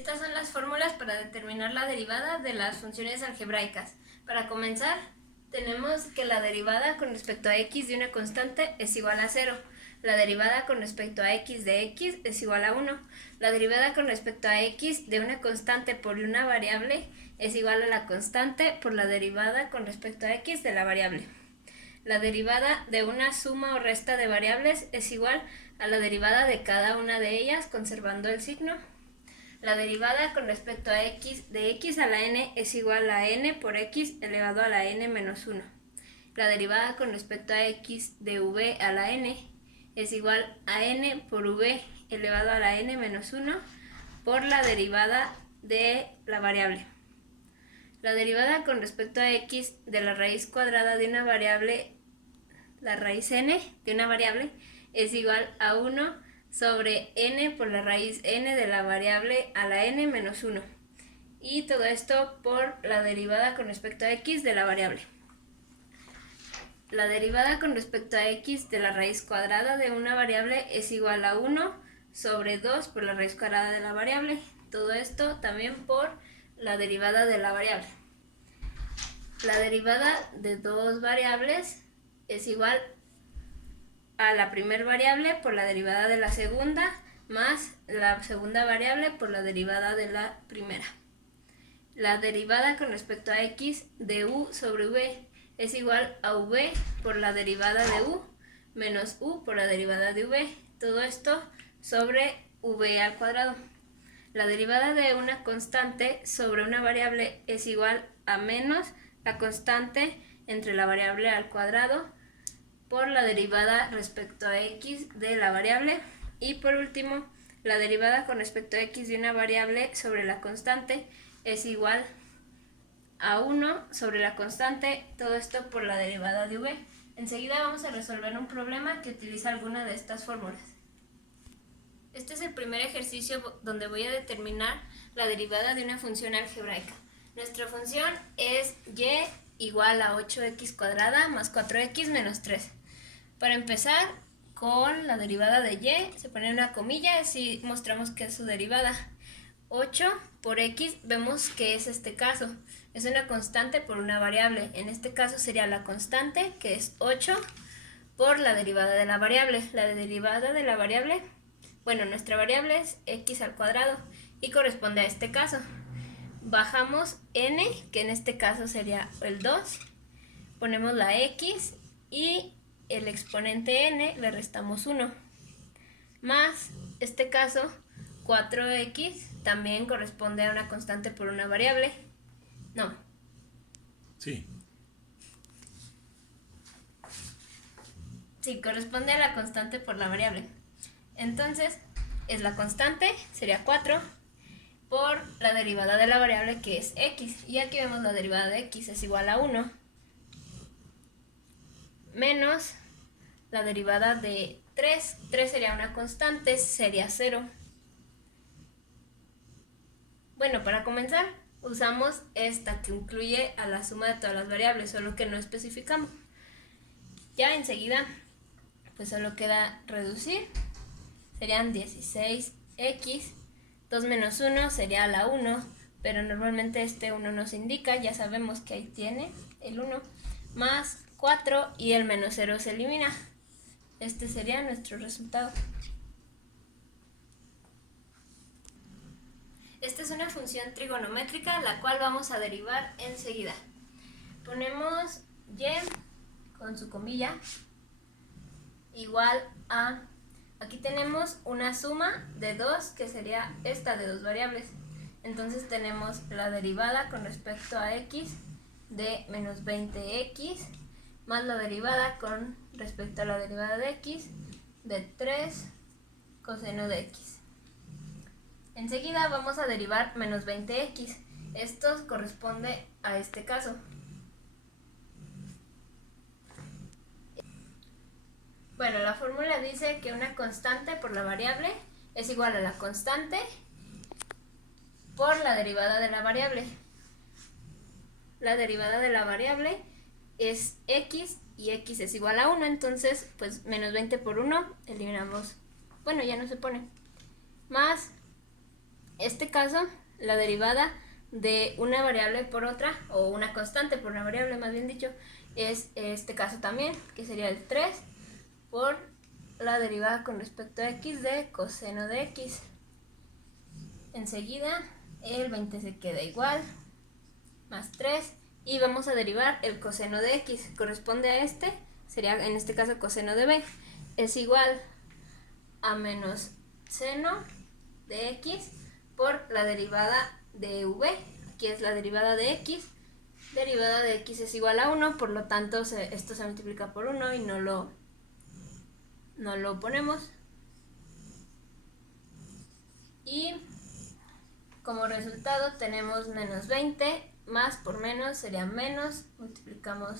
Estas son las fórmulas para determinar la derivada de las funciones algebraicas. Para comenzar, tenemos que la derivada con respecto a x de una constante es igual a 0. La derivada con respecto a x de x es igual a 1. La derivada con respecto a x de una constante por una variable es igual a la constante por la derivada con respecto a x de la variable. La derivada de una suma o resta de variables es igual a la derivada de cada una de ellas conservando el signo. La derivada con respecto a x de x a la n es igual a n por x elevado a la n menos 1. La derivada con respecto a x de v a la n es igual a n por v elevado a la n menos 1 por la derivada de la variable. La derivada con respecto a x de la raíz cuadrada de una variable, la raíz n de una variable, es igual a 1 sobre n por la raíz n de la variable a la n menos 1. Y todo esto por la derivada con respecto a x de la variable. La derivada con respecto a x de la raíz cuadrada de una variable es igual a 1 sobre 2 por la raíz cuadrada de la variable. Todo esto también por la derivada de la variable. La derivada de dos variables es igual a la primera variable por la derivada de la segunda más la segunda variable por la derivada de la primera. La derivada con respecto a x de u sobre v es igual a v por la derivada de u menos u por la derivada de v. Todo esto sobre v al cuadrado. La derivada de una constante sobre una variable es igual a menos la constante entre la variable al cuadrado por la derivada respecto a x de la variable. Y por último, la derivada con respecto a x de una variable sobre la constante es igual a 1 sobre la constante, todo esto por la derivada de v. Enseguida vamos a resolver un problema que utiliza alguna de estas fórmulas. Este es el primer ejercicio donde voy a determinar la derivada de una función algebraica. Nuestra función es y igual a 8x cuadrada más 4x menos 3. Para empezar, con la derivada de y se pone una comilla y así mostramos que es su derivada. 8 por x vemos que es este caso. Es una constante por una variable. En este caso sería la constante, que es 8, por la derivada de la variable. La derivada de la variable, bueno, nuestra variable es x al cuadrado y corresponde a este caso. Bajamos n, que en este caso sería el 2, ponemos la x y el exponente n le restamos 1, más este caso 4x también corresponde a una constante por una variable. No. Sí. Sí, corresponde a la constante por la variable. Entonces, es la constante, sería 4, por la derivada de la variable que es x. Y aquí vemos la derivada de x es igual a 1, menos la derivada de 3. 3 sería una constante, sería 0. Bueno, para comenzar, usamos esta que incluye a la suma de todas las variables, solo que no especificamos. Ya enseguida, pues solo queda reducir. Serían 16x, 2 menos 1 sería la 1, pero normalmente este 1 nos indica, ya sabemos que ahí tiene el 1, más 4 y el menos 0 se elimina. Este sería nuestro resultado. Esta es una función trigonométrica, la cual vamos a derivar enseguida. Ponemos y con su comilla igual a, aquí tenemos una suma de 2, que sería esta de dos variables. Entonces tenemos la derivada con respecto a x de menos 20x, más la derivada con respecto a la derivada de x de 3 coseno de x. Enseguida vamos a derivar menos 20x. Esto corresponde a este caso. Bueno, la fórmula dice que una constante por la variable es igual a la constante por la derivada de la variable. La derivada de la variable es x y x es igual a 1, entonces pues menos 20 por 1, eliminamos, bueno, ya no se pone, más este caso, la derivada de una variable por otra, o una constante por una variable más bien dicho, es este caso también, que sería el 3 por la derivada con respecto a x de coseno de x. Enseguida el 20 se queda igual, más 3, y vamos a derivar el coseno de x, corresponde a este, sería en este caso coseno de b, es igual a menos seno de x por la derivada de v, aquí es la derivada de x es igual a 1, por lo tanto esto se multiplica por 1 y no lo ponemos. Y como resultado tenemos menos 20, más por menos sería menos, multiplicamos